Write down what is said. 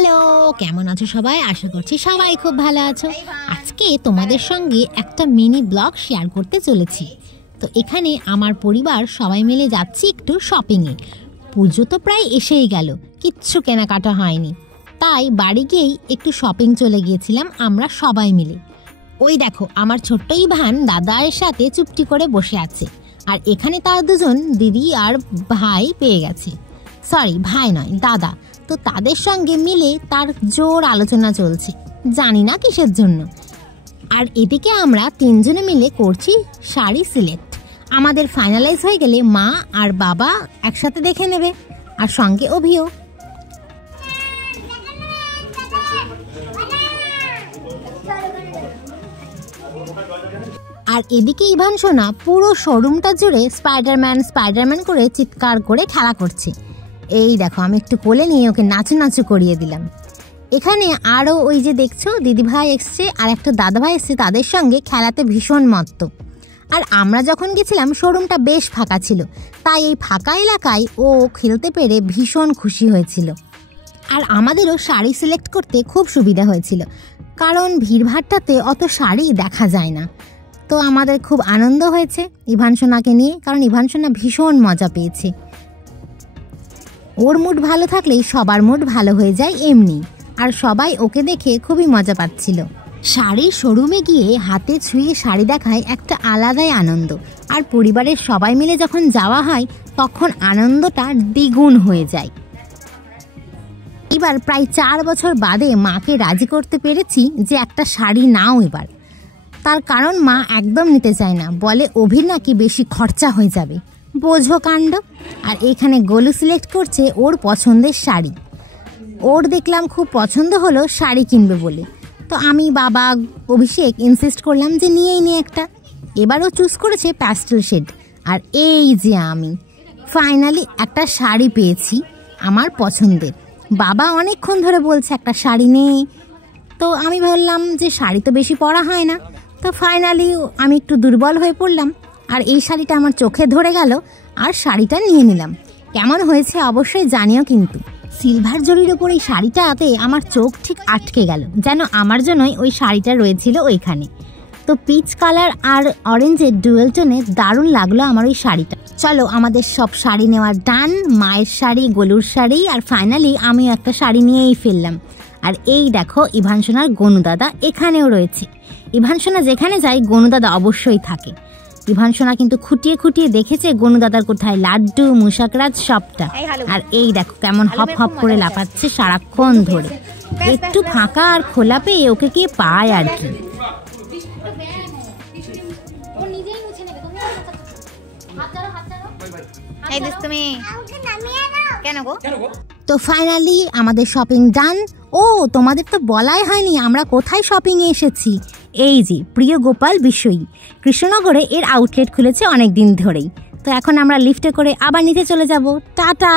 Hello, কেমন আছো সবাই? আশা করছি সবাই খুব ভালো আছো। আজকে তোমাদের সঙ্গে একটা মিনি ব্লগ শেয়ার করতে চলেছি। তো এখানে আমার পরিবার সবাই মিলে যাচ্ছি একটু শপিংয়ে। পুজো তো প্রায় এসেই গেল, কিচ্ছু কেনাকাটা হয়নি, তাই বাড়ি গিয়েই একটু শপিং চলে গিয়েছিলাম আমরা সবাই মিলে। ওই দেখো, আমার ছোট্ট ইভান দাদার সাথে চুপটি করে বসে আছে, আর এখানে তার দুজন দিদি আর ভাই পেয়ে গেছে। সরি, ভাই নয়, দাদা। তো তাদের সঙ্গে মিলে তার জোর আলোচনা চলছে, জানি না কিসের জন্য। আর এদিকে আমরা তিনজনে মিলে করছি শাড়ি সিলেক্ট। আমাদের ফাইনালাইজ হয়ে গেলে মা আর বাবা একসাথে দেখে নেবে, আর সঙ্গে অভিও। আর এদিকে ইভান সোনা পুরো শোরুমটা জুড়ে স্পাইডারম্যান করে চিৎকার করে খেলা করছে। এই দেখো, আমি একটু কোলে নিয়ে ওকে নাচু করিয়ে দিলাম। এখানে আরও ওই যে দেখছো দিদিভাই এসছে আর একটা দাদাভাই এসছে, তাদের সঙ্গে খেলাতে ভীষণ মত্ত। আর আমরা যখন গেছিলাম শোরুমটা বেশ ফাঁকা ছিল, তাই এই ফাঁকা এলাকায় ও খেলতে পেরে ভীষণ খুশি হয়েছিল। আর আমাদেরও শাড়ি সিলেক্ট করতে খুব সুবিধা হয়েছিল, কারণ ভিড়ভাড়টাতে অত শাড়ি দেখা যায় না। তো আমাদের খুব আনন্দ হয়েছে ইভান সোনাকে নিয়ে, কারণ ইভান সোনা ভীষণ মজা পেয়েছে। ওর মুড ভালো থাকলেই সবার মুড ভালো হয়ে যায় এমনি, আর সবাই ওকে দেখে খুবই মজা পাচ্ছিল। শাড়ির শোরুমে গিয়ে হাতে ছুঁয়ে শাড়ি দেখায় একটা আলাদাই আনন্দ, আর পরিবারের সবাই মিলে যখন যাওয়া হয় তখন আনন্দটা দ্বিগুণ হয়ে যায়। এবার প্রায় 4 বছর বাদে মাকে রাজি করতে পেরেছি যে একটা শাড়ি নাও এবার। তার কারণ মা একদম নিতে চায় না, বলে অভির নাকি বেশি খরচা হয়ে যাবে। বোঝো কাণ্ড। আর এখানে গোলু সিলেক্ট করছে ওর পছন্দের শাড়ি। ওর দেখলাম খুব পছন্দ হলো শাড়ি কিনবে বলে, তো আমি বাবা অভিষেক ইনসিস্ট করলাম যে নিয়েই নে একটা। এবারও চুজ করেছে প্যাস্টেল শেড। আর এই যে আমি ফাইনালি একটা শাড়ি পেয়েছি আমার পছন্দের। বাবা অনেকক্ষণ ধরে বলছে একটা শাড়ি নে, তো আমি ভাবলাম যে শাড়ি তো বেশি পরা হয় না, তো ফাইনালি আমি একটু দুর্বল হয়ে পড়লাম, আর এই শাড়িটা আমার চোখে ধরে গেল, আর শাড়িটা নিয়ে নিলাম। কেমন হয়েছে অবশ্যই জানিও কিন্তু। সিলভার জরির ওপর এই শাড়িটাতে আমার চোখ ঠিক আটকে গেল, যেন আমার জন্যই ওই শাড়িটা রয়েছিল ওইখানে। তো পিচ কালার আর অরেঞ্জের ডুয়েল টোনে দারুণ লাগলো আমার ওই শাড়িটা। চলো, আমাদের সব শাড়ি নেওয়ার ডান। মায়ের শাড়ি, গোলুর শাড়ি, আর ফাইনালি আমিও একটা শাড়ি নিয়েই ফেললাম। আর এই দেখো, ইভান সোনার গনু দাদা এখানেও রয়েছে। ইভান সোনা যেখানে যায় গনু দাদা অবশ্যই থাকে। ইভান সোনা কিন্তু খুঁটিয়ে দেখেছে গনু দাদার কোথায় লাড্ডু, মুশাকরাজ সবটা। আর এই দেখো কেমন হপ হপ করে লাফাচ্ছে সারাক্ষণ ধরে। একটু ফাঁকা আর খোলা পেয়ে ওকে কি পায় আর কি। তো ফাইনালি আমাদের শপিং ডান। ও, তোমাদের তো বলাই হয়নি আমরা কোথায় শপিংয়ে এসেছি। এই যে প্রিয় গোপাল বিষয়ী কৃষ্ণনগরে এর আউটলেট খুলেছে অনেক দিন ধরেই। তো এখন আমরা লিফটে করে আবার নিচে চলে যাব। টাটা।